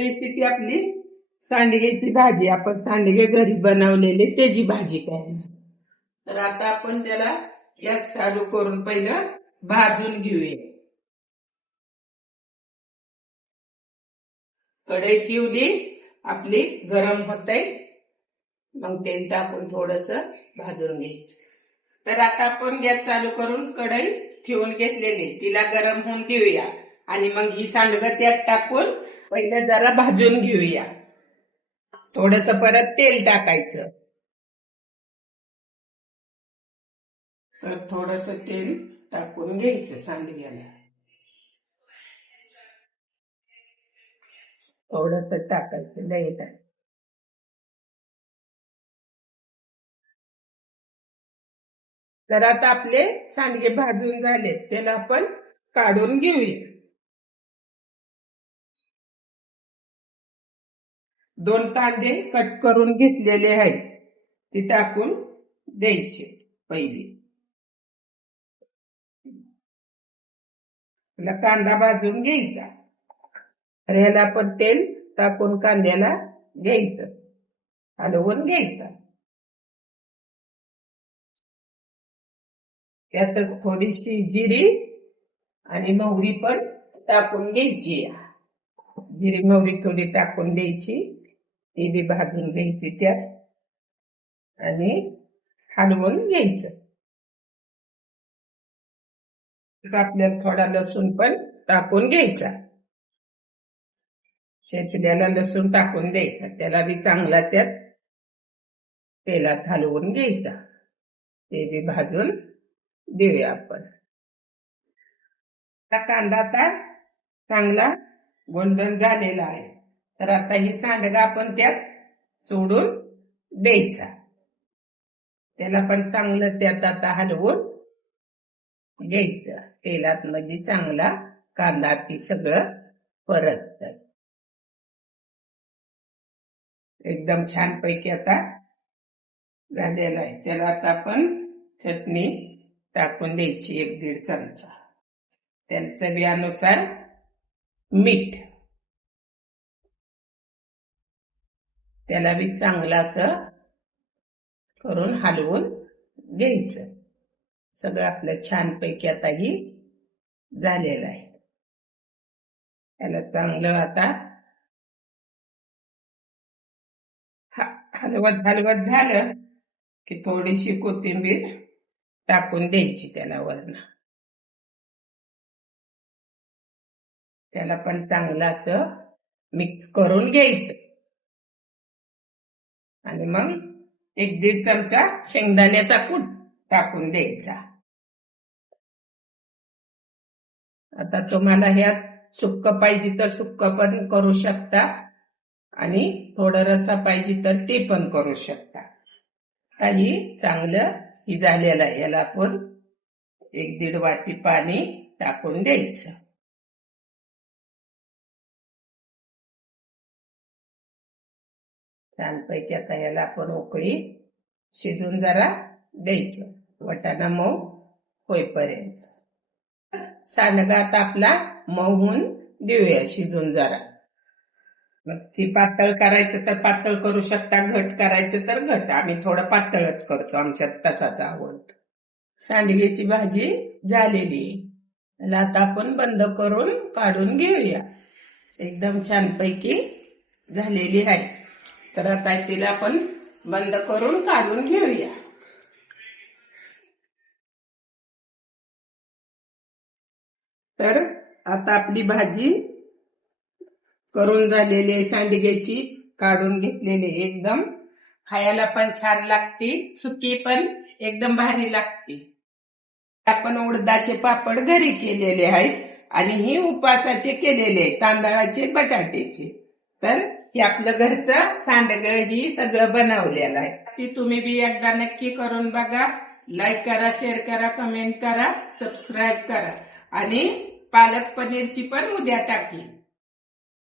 Recipe आपली सांडग्याची भाजी. आपण सांडगे घरी बनवलेले त्याची भाजी काय. तर आता आपण त्याला गॅस चालू करून पहिलं भाजून घेऊया. कढई ठेवली आपली, गरम होतंय, मग तेल टाकून थोडस भाजून घ्यायचं. तर आता आपण गॅस चालू करून कढई ठेवून घेतलेली, तिला गरम होऊन देऊया आणि मग ही सांडगं त्यात टाकून पहिले जरा भाजून घेऊया. थोडस परत तेल टाकायचं. तर थोडस तेल टाकून घ्यायचं सांडग्याला. थोडस टाकायचं, लय टाक. तर आता आपले सांडगे भाजून झाले, त्याला आपण काढून घेऊया. 2 कांदे कट करून घेतलेले आहेत, ते टाकून द्यायचे पहिले. कांदा भाजून घ्यायचा. तर याला आपण तेल टाकून कांद्याला घ्यायचं, हलवून घ्यायचं. त्यात थोडीशी जिरी आणि मोहरी पण टाकून घ्यायची. जिरी मोहरी थोडी टाकून द्यायची, ती बी भाजून घ्यायची त्यात आणि हलवून घ्यायचं. आपल्याला थोडा लसूण पण टाकून घ्यायचा. शेचलेला लसूण टाकून द्यायचा, त्याला बी चांगला त्यात तेलात हलवून घ्यायचा. ते बी भाजून देऊया आपण. कांदा आता चांगला गोल्डन झालेला आहे. तर आता ही सांडगा आपण त्यात सोडून द्यायचा. त्याला पण चांगलं त्यात आता हलवून घ्यायचं तेलात, म्हणजे चांगला कांदा ती सगळं परत एकदम छान पैकी आता झालेला आहे. त्याला आता आपण चटणी टाकून द्यायची, 1-1.5 चमचा. त्याला चवीनुसार मीठ. त्याला बी चांगलं असं करून हलवून घ्यायचं. सगळं आपलं छान पैकी आता ही झालेलं आहे. त्याला चांगलं आता हलवत झालं की थोडीशी कोथिंबीर टाकून द्यायची त्याला वरनं. त्याला पण चांगलं असं मिक्स करून घ्यायचं आणि मग 1-1.5 चमचा शेंगदाण्याचा कूट टाकून द्यायचा. आता तुम्हाला ह्यात सुक्क पाहिजे तर सुक्क पण करू शकता आणि थोडं रस्सा पाहिजे तर ते पण करू शकता. काही चांगलं ही झालेलं आहे. याला आपण 1-1.5 वाटी पाणी टाकून द्यायचं. छानपैकी आता याला आपण उकळी शिजून जरा द्यायचं, वाटाणा मऊ होईपर्यंत. सांडगा आता आपला मऊ होऊन देऊया शिजून जरा. मग ती पातळ करायचं तर पातळ करू शकता, घट करायचं तर घट. आम्ही थोडं पातळच करतो, आमच्यात तसाच आवडतो. सांडग्याची भाजी झालेली, त्याला आता आपण बंद करून काढून घेऊया. एकदम छानपैकी झालेली आहे. तर आता तिला आपण बंद करून काढून घेऊया. तर आता आपली भाजी करून झालेली आहे सांडग्याची, काढून घेतलेली. एकदम खायला पण छान लागते, सुकी पण एकदम भारी लागते. आपण उडदाचे पापड घरी केलेले आहेत आणि हे उपासाचे केलेले तांदळाचे, बटाट्याचे. तर हे आपलं घरचं सांडगं ही सगळं बनवलेलं आहे. ती तुम्ही बी एकदा नक्की करून बघा. लाईक करा, शेअर करा, कमेंट करा, सबस्क्राईब करा आणि पालक पनीरची पण उद्या टाकी.